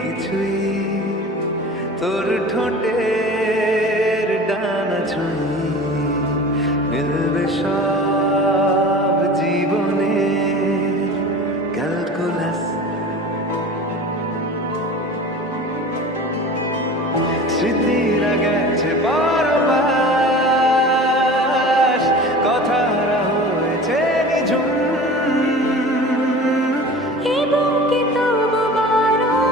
কিছুই, তোর ঠোঁটের ডানা ছুঁই মিলবে সব জীবনে ক্যালকুলাস। স্মৃতিরা গেছে বারবার